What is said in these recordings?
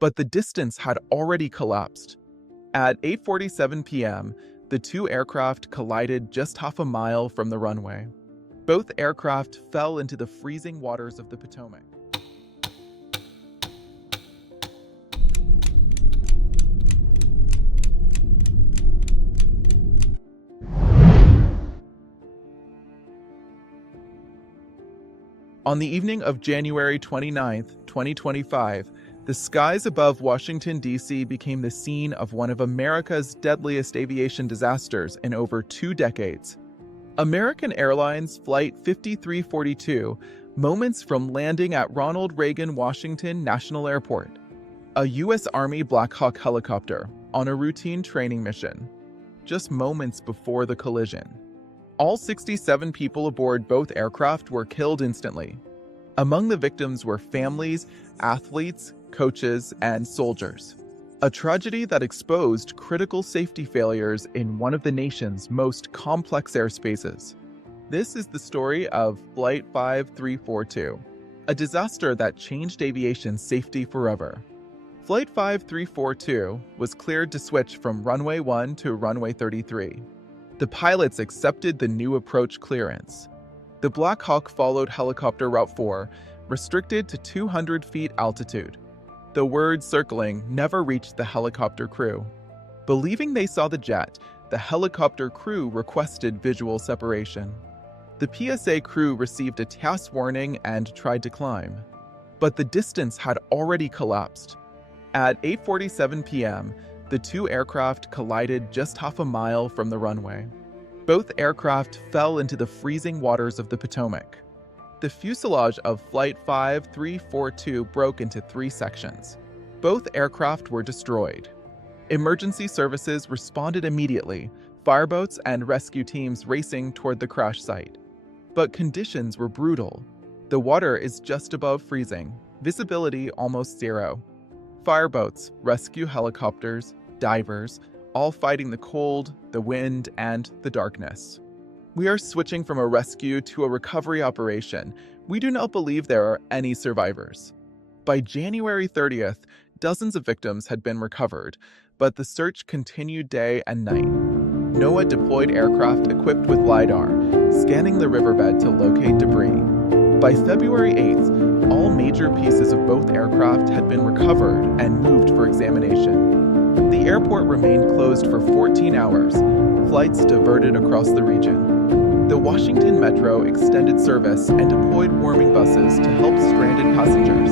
but the distance had already collapsed. At 8:47 p.m., the two aircraft collided just half a mile from the runway. Both aircraft fell into the freezing waters of the Potomac. On the evening of January 29, 2025, the skies above Washington, D.C. became the scene of one of America's deadliest aviation disasters in over 2 decades. American Airlines Flight 5342, moments from landing at Ronald Reagan Washington National Airport, a U.S. Army Black Hawk helicopter on a routine training mission, just moments before the collision. All 67 people aboard both aircraft were killed instantly. Among the victims were families, athletes, coaches, and soldiers. A tragedy that exposed critical safety failures in one of the nation's most complex airspaces. This is the story of Flight 5342, a disaster that changed aviation safety forever. Flight 5342 was cleared to switch from runway 1 to runway 33. The pilots accepted the new approach clearance. The Black Hawk followed helicopter Route 4, restricted to 200 feet altitude. The word circling never reached the helicopter crew. Believing they saw the jet, the helicopter crew requested visual separation. The PSA crew received a task warning and tried to climb. But the distance had already collapsed. At 8:47 p.m., the two aircraft collided just half a mile from the runway. Both aircraft fell into the freezing waters of the Potomac. The fuselage of Flight 5342 broke into 3 sections. Both aircraft were destroyed. Emergency services responded immediately, fireboats and rescue teams racing toward the crash site. But conditions were brutal. The water is just above freezing, visibility almost zero. Fireboats, rescue helicopters, divers, all fighting the cold, the wind, and the darkness. We are switching from a rescue to a recovery operation. We do not believe there are any survivors. By January 30th, dozens of victims had been recovered, but the search continued day and night. NOAA deployed aircraft equipped with LiDAR, scanning the riverbed to locate debris. By February 8th, all major pieces of both aircraft had been recovered and moved for examination. The airport remained closed for 14 hours, flights diverted across the region. The Washington Metro extended service and deployed warming buses to help stranded passengers.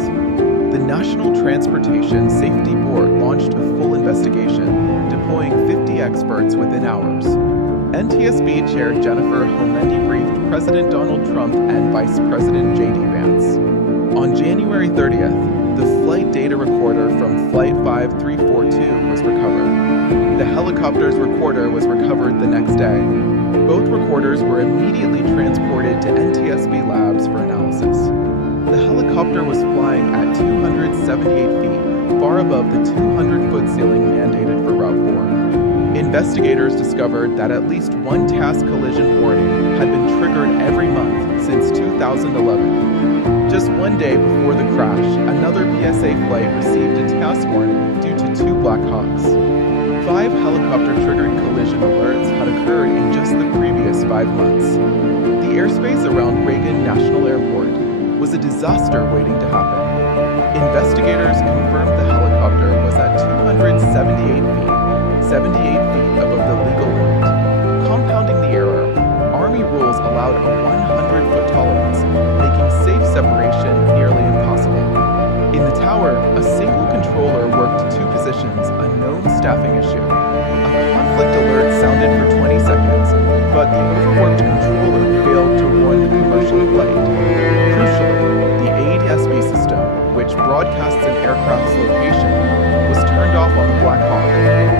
The National Transportation Safety Board launched a full investigation, deploying 50 experts within hours. NTSB Chair Jennifer Homendy briefed President Donald Trump and Vice President J.D. Vance. On January 30th, the flight data recorder from Flight 5342 was recovered. The helicopter's recorder was recovered the next day. Both recorders were immediately transported to NTSB labs for analysis. The helicopter was flying at 278 feet, far above the 200-foot ceiling mandated for Route 4. Investigators discovered that at least one task collision warning had been triggered every month since 2011. Just one day before the crash, another PSA flight received a task warning due to 2 Black Hawks. 5 helicopter-triggered collision alerts had occurred in just the previous 5 months. The airspace around Reagan National Airport was a disaster waiting to happen. Investigators confirmed the helicopter was at 278 feet, 78 feet above the legal limit. Compounding the error, Army rules allowed a 100-foot tolerance, making safe separation nearly impossible. In the tower, a single controller worked 2 positions, a known staffing issue. A conflict alert sounded for 20 seconds, but the overworked controller failed to warn the commercial flight. Crucially, the NTSB system, which broadcasts an aircraft's location, was turned off on the Black Hawk,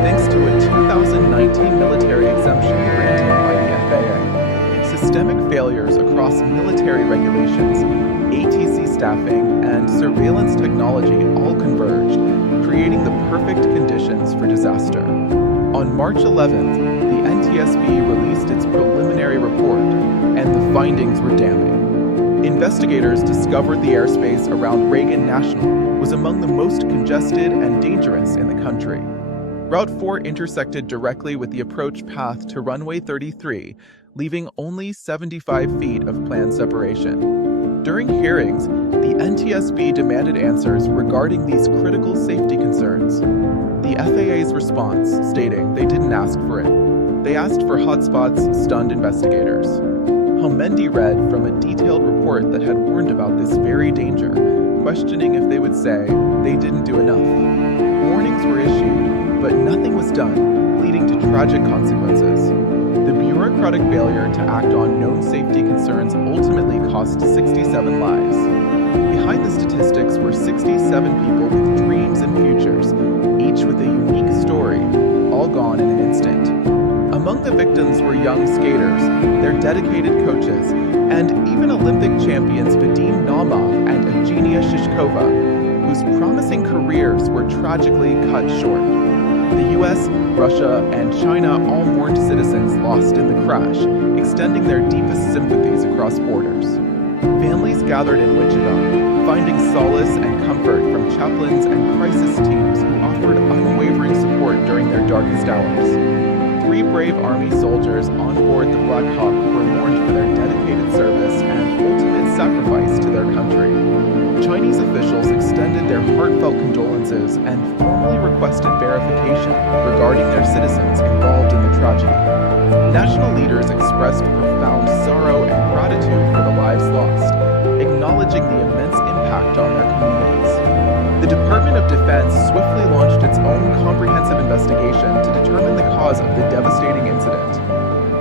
thanks to a 2019 military exemption granted by the FAA. Systemic failures across military regulations, ATC staffing, and surveillance technology all converged, creating the perfect conditions for disaster. On March 11th, the NTSB released its preliminary report, and the findings were damning. Investigators discovered the airspace around Reagan National was among the most congested and dangerous in the country. Route 4 intersected directly with the approach path to runway 33, leaving only 75 feet of planned separation. During hearings, the NTSB demanded answers regarding these critical safety concerns. The FAA's response, stating they didn't ask for it. They asked for hotspots, stunned investigators. Homendi read from a detailed report that had warned about this very danger, questioning if they would say they didn't do enough. Warnings were issued, but nothing was done, leading to tragic consequences. The bureaucratic failure to act on known safety concerns ultimately cost 67 lives. Behind the statistics were 67 people with dreams and futures, each with a unique story, all gone in an instant. Among the victims were young skaters, their dedicated coaches, and even Olympic champions Vadim Naumov and Evgenia Shishkova, whose promising careers were tragically cut short. The US, Russia, and China all mourned citizens lost in the crash, extending their deepest sympathies across borders. Families gathered in Wichita, finding solace and comfort from chaplains and crisis teams who offered unwavering support during their darkest hours. 3 brave Army soldiers on board the Black Hawk were mourned for their dedicated service and ultimate sacrifice to their country. Chinese officials extended their heartfelt condolences and formally requested verification regarding their citizens involved in the tragedy. National leaders expressed profound sorrow and gratitude for the lives lost, acknowledging the immense impact on their communities. The Department of Defense swiftly launched its own comprehensive investigation to determine the cause of the devastating incident.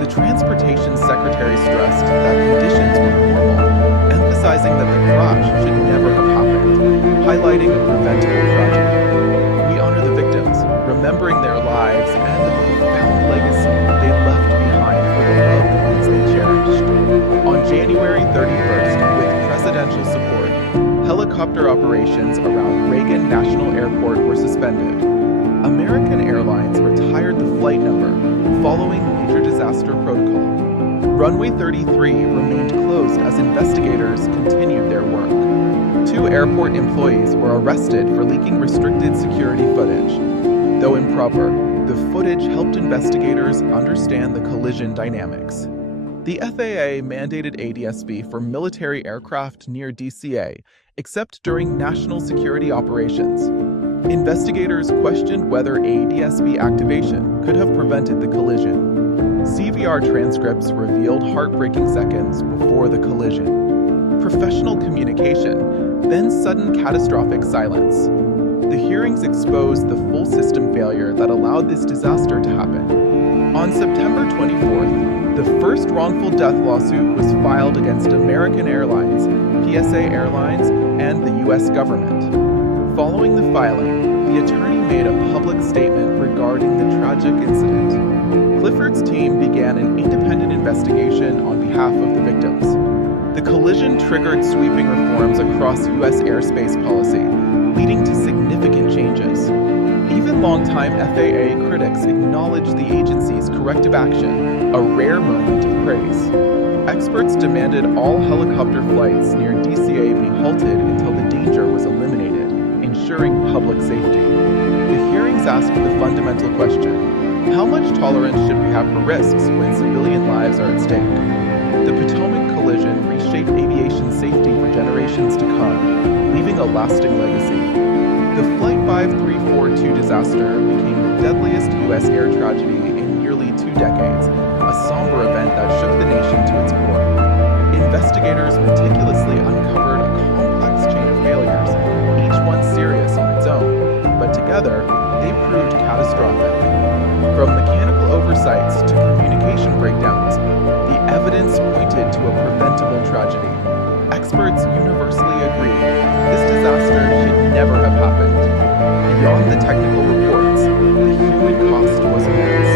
The Transportation Secretary stressed that conditions were normal, emphasizing that the crash should never have happened, highlighting a preventable tragedy. We honor the victims, remembering their lives and the profound legacy they left behind for the loved ones they cherished. On January 31st, with presidential support, helicopter operations around Reagan National Airport were suspended. American Airlines retired the flight number following major disaster protocol. Runway 33 remained closed as investigators continued their work. 2 airport employees were arrested for leaking restricted security footage. Though improper, the footage helped investigators understand the collision dynamics. The FAA mandated ADSB for military aircraft near DCA, except during national security operations. Investigators questioned whether ADSB activation could have prevented the collision. CVR transcripts revealed heartbreaking seconds before the collision. Professional communication, then sudden catastrophic silence. The hearings exposed the full system failure that allowed this disaster to happen. On September 24th, the first wrongful death lawsuit was filed against American Airlines, PSA Airlines, and the U.S. government. Following the filing, the attorney made a public statement regarding the tragic incident. Clifford's team began an independent investigation on behalf of the victims. The collision triggered sweeping reforms across U.S. airspace policy, leading to significant changes. Even longtime FAA critics acknowledged the agency's corrective action, a rare moment of praise. Experts demanded all helicopter flights near DCA be halted until the danger was eliminated, ensuring public safety. The hearings asked the fundamental question: how much tolerance should we have for risks when civilian lives are at stake? The Potomac collision reshaped aviation safety for generations to come, leaving a lasting legacy. The Flight 5342 disaster became the deadliest U.S. air tragedy in nearly 2 decades, a somber event that shook the nation to its core. Investigators meticulously uncovered a complex chain of failures, each one serious on its own, but together, they proved catastrophic. From mechanical oversights to communication breakdowns, the evidence pointed to a preventable tragedy. Experts universally agree this disaster should never have happened. Beyond the technical reports, the human cost was immense.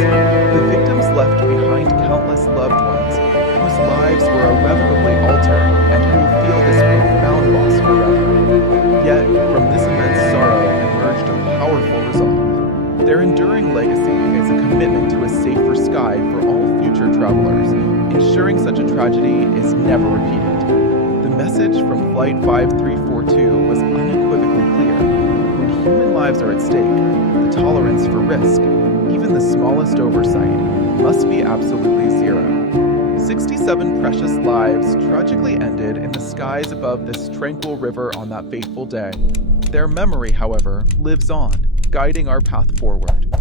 The victims left behind countless loved ones whose lives were irrevocably altered and who will feel this profound loss forever. Yet, from this immense sorrow emerged a powerful resolve. Their enduring legacy is a commitment to a safer sky for all future travelers, ensuring such a tragedy is never repeated. The message from Flight 5342 was unequivocally clear. lives are at stake, the tolerance for risk, even the smallest oversight, must be absolutely zero. 67 precious lives tragically ended in the skies above this tranquil river on that fateful day. Their memory, however, lives on, guiding our path forward.